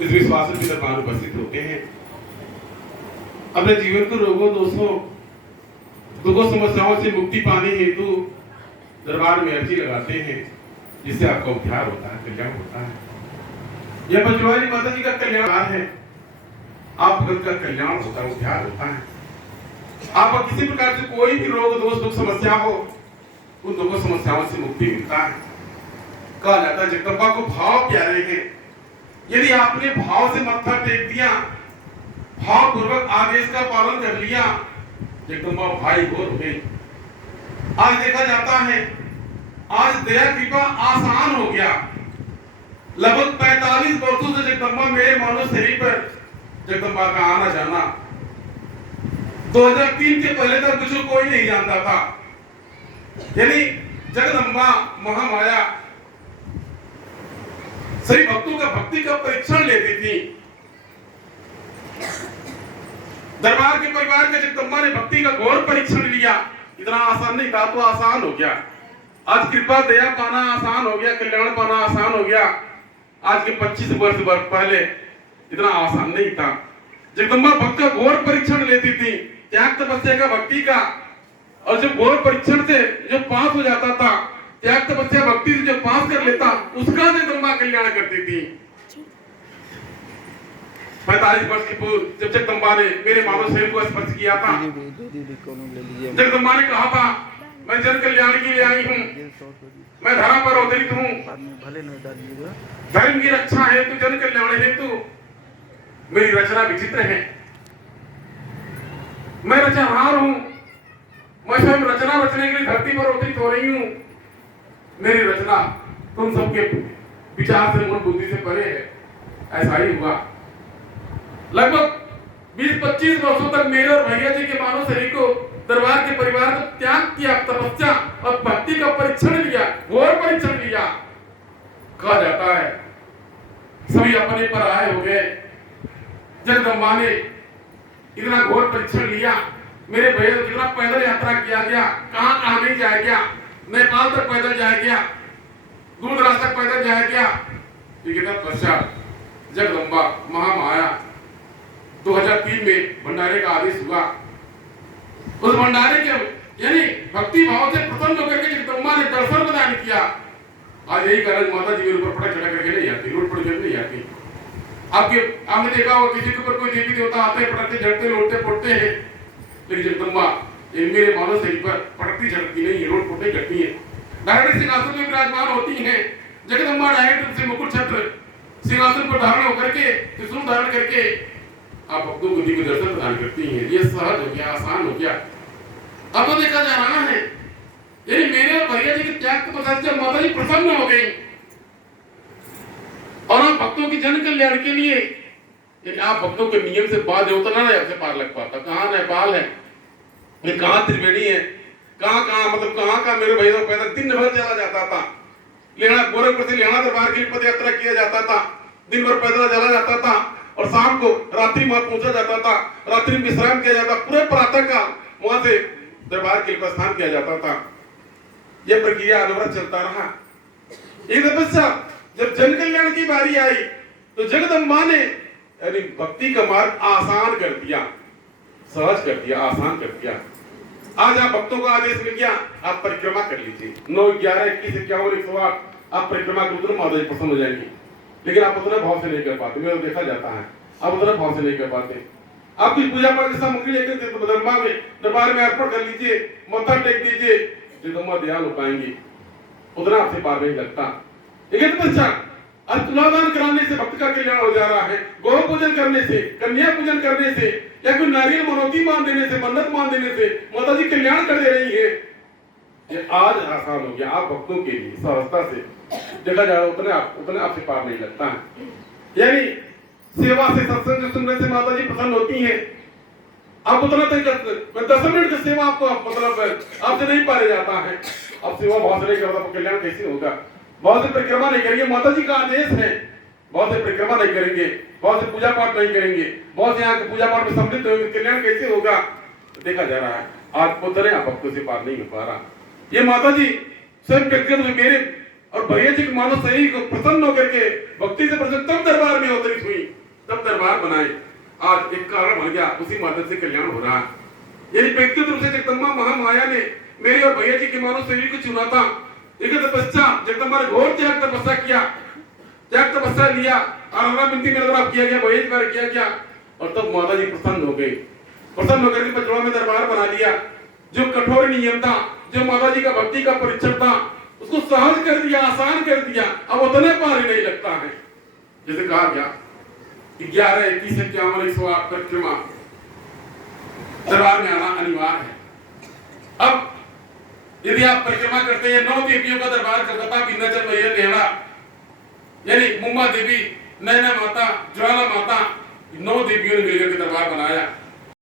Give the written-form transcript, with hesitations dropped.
इस विश्वास के दरबार उपस्थित होते हैं। अपने जीवन को रोगों दोषों दुखों समस्याओं से मुक्ति पाने हेतु दरबार में अर्जी लगाते हैं, जिससे आपका उद्धार होता है, कल्याण होता है। यह पंचवाली माता जी का कल्याण है। आप भगत का कल्याण होता है, उद्धार होता है। आप किसी प्रकार से कोई भी रोग दोष दुख समस्या हो, उन दुखों समस्याओं से मुक्ति मिलता है। कहा जाता है जगदम्बा को भाव प्यारे हैं। यदि आपने भाव से मत्था टेक दिया, भाव पूर्वक आदेश का पालन कर लिया, जगदम्बा भाई घोर हो गई। आज देखा जाता है, आज दया कृपा आसान हो गया। लगभग 45 वर्षों से जगदम्बा मेरे मानव शरीर पर जगदम्बा का आना जाना। 2003 के पहले तक मुझे कोई नहीं जानता था। यानी जगदम्बा महामाया सभी भक्तों का भक्ति का परीक्षण लेती थी। दरबार के परिवार के जगदम्बा ने भक्ति का घोर परीक्षण लिया। इतना आसान नहीं था, तो आसान हो गया। आज कृपा दया पाना आसान हो गया, कल्याण पाना आसान हो गया। आज के 25 वर्ष पहले इतना आसान नहीं था। जगदम्बा भक्त का घोर परीक्षण लेती थी, त्याग तपस्या का भक्ति का। और जब घोर परीक्षण से जो पास हो जाता था, त्याग तपस्या भक्ति से जो पास कर लेता, उसका जगदम्बा कल्याण करती थी। 45 वर्ष की पूर्व जब जगदम्बा ने मेरे मानव शरीर को स्पर्श किया था, जगदम्बा ने कहा था, मैं जन कल्याण के लिए आई हूँ, मैं धरा पर अवतरित हूँ, धर्म की रक्षा हेतु, जन कल्याण हेतु मेरी रचना विचित्र है। मैं रचनहार हूँ, मैं स्वयं रचना रचने के लिए धरती पर अवतरित हो रही हूँ। मेरी रचना तुम सबके विचार से, मन बुद्धि से परे है। ऐसा ही हुआ। लगभग 20-25 वर्षों तक मेरे और भैया जी के मानव शरीर को, दरबार के परिवार को त्याग किया, तपस्या और भक्ति का परीक्षण लिया, घोर परीक्षण लिया। कहा जाता है सभी अपने पर आए हो गए। जगदम्बा ने इतना घोर परीक्षण लिया। मेरे भैया को कितना पैदल यात्रा किया गया, कहां कहां नहीं जाया गया। नेपाल तक पैदल जाया गया, दूर दराज तक पैदल जाया गया। लेकिन पश्चात जगदम्बा महामाया 2003 में भंडारे का आदेश हुआ। उस भंडारे के यानी भक्ति भाव से प्रसन्न होकर के जगदम्बा ने दर्शन प्रदान किया। आज यही कारण माता जी मेरे ऊपर पटक चढ़ा करके नहीं आती, रोड पर नहीं आती। आपने देखा होगा किसी के ऊपर कोई देवी देवता आते हैं, पटकते झड़ते लौटते पड़ते हैं, लेकिन जगदम्बा मेरे मानव शरीर पर पटकती झड़ती नहीं है, रोड पर करती है। डायरेक्ट सिंहासन में विराजमान होती है जगदम्बा। डायरेक्ट से मुकुट छत्र सिंहासन पर धारण होकर के, त्रिशूल धारण करके आप भक्तों को दिव्य दर्शन प्रदान करती हैं। ये सहज हो गया, आसान हो गया। अब तो देखा जा रहा है, यानी मेरे और भैया जी के त्याग तपस्या से माता जी प्रसन्न हो गई। और आप भक्तों की जन कल्याण के लिए, यदि आप भक्तों के नियम से बाहर होता ना आपसे पार लग पाता। कहाँ नेपाल है, कहाँ त्रिवेणी है, कहाँ मतलब कहाँ का मेरे भैया पैदल दिन भर चला जाता था। लेना गोरखपुर से लेना दरबार की पद यात्रा किया जाता था, दिन भर पैदल चला जाता था और शाम को रात्रि वहां पहुंचा जाता था। रात्रि में विश्राम किया जाता, पूरे प्रातः काल वहां से दरबार के प्रस्थान किया जाता था। यह प्रक्रिया अनवरत चलता रहा। एक तपस्या जब जन कल्याण की बारी आई तो जगदम्बा ने यानी भक्ति का मार्ग आसान कर दिया, सहज कर दिया, आसान कर दिया। आज आप भक्तों को आदेश मिल गया, आप परिक्रमा कर लीजिए। 9, 11, 21, 51, 108 आप परिक्रमा कर तुरंत माता जी प्रसन्न हो जाएंगी। लेकिन आप उतना भाव से नहीं कर पाते, मेरा देखा जाता है आप उतना भाव से नहीं कर पाते। आप कुछ पूजा पाठ की सामग्री लेकर दरबार में अर्पण कर लीजिए, मत्था टेक दीजिए, जगदम्बा दयाल हो पाएंगी। उतना आपसे पार नहीं लगता। लेकिन पश्चात तुलादान कराने से भक्त का कल्याण हो जा रहा है। गौ पूजन करने से, कन्या पूजन करने से, या कोई नारियल मनौती मान देने से, मन्नत मान देने से माता जी कल्याण कर दे रही है। ये आज आसान हो गया आप भक्तों के लिए। सहजता से देखा जा रहा है, उतने आपसे पार नहीं लगता है। यानी सेवा से, सत्संग सुनने से माता जी प्रसन्न होती है। आप उतना तक 10 मिनट की सेवा आपको मतलब आपसे नहीं पाया जाता है। अब सेवा भाव से नहीं करता तो कल्याण कैसे होगा। बहुत से परिक्रमा नहीं करेंगे, माता जी का आदेश है। बहुत से परिक्रमा नहीं करेंगे, बहुत से पूजा पाठ नहीं करेंगे, बहुत से यहाँ के पूजा पाठ में सम्मिलित होंगे, कल्याण कैसे होगा। तो देखा जा रहा है आज उतने आप भक्तों से पार नहीं हो पा रहा। ये माता जी स्वयं व्यक्तिगत मेरे और भैया जी के मानव शरीर को प्रसन्न होकर के भक्ति से प्रसन्न तब दरबार में अवतरित हुई। दरबार बनाए, आज एक कारण बन गया, उसी माध्यम से कल्याण हो रहा है। यानी व्यक्तिगत रूप से जगदम्बा महामाया ने मेरे और भैया जी के मानव शरीर को चुना था। लेकिन तपस्या जगदम्बा ने घोर त्याग तपस्या किया, त्याग तपस्या लिया, आराधना विनती मेरे द्वारा किया गया, भैया जी द्वारा किया गया, और तब माता जी प्रसन्न हो गई। प्रसन्न होकर के पचड़ा में दरबार बना लिया। जो कठोर नियम था, जो माता जी का भक्ति का परीक्षण था, उसको सहज कर दिया, आसान कर दिया। अब उतने भारी नहीं लगता है। जैसे कहा गया 11, 21, 51, 108 परिक्रमा दरबार में आना अनिवार्य है। अब यदि आप परिक्रमा करते हैं, 9 देवियों का दरबार कलकत्ता, विंध्याचल, मैहर, लेहड़ा, यानी मुंबा देवी, नैना माता, ज्वाला माता, 9 देवियों ने मिलकर के दरबार बनाया।